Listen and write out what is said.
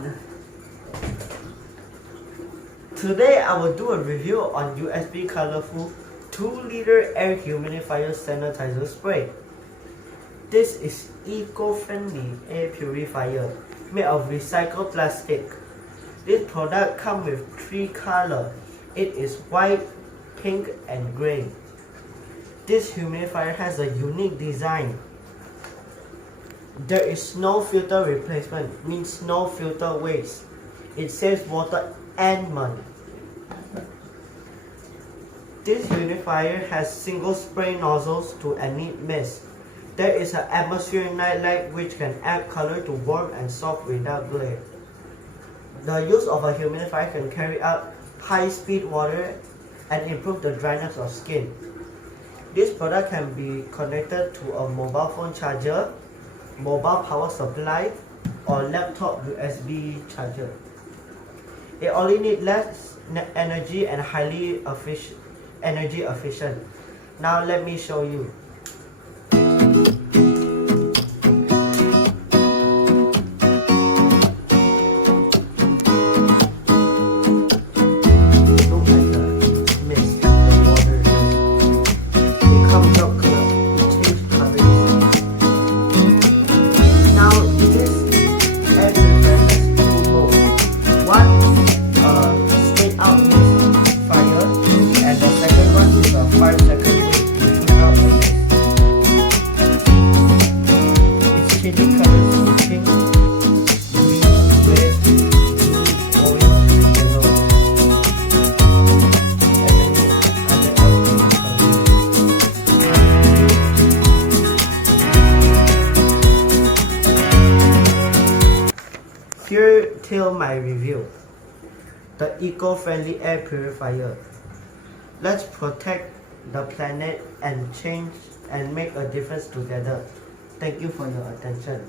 on! Today I will do a review on USB colorful 2-liter air humidifier sanitizer spray. This is eco-friendly air purifier made of recycled plastic. This product comes with 3 colors. It is white, pink and grey. This humidifier has a unique design. There is no filter replacement, means no filter waste. It saves water and money. This humidifier has single spray nozzles to emit mist. There is an atmospheric night light which can add color to warm and soft without glare. The use of a humidifier can carry out high-speed water and improve the dryness of skin. This product can be connected to a mobile phone charger, mobile power supply, or laptop USB charger. It only needs less energy and highly energy efficient. Now let me show you. Here till my review. The eco-friendly air purifier. Let's protect the planet and change and make a difference together. Thank you for your attention.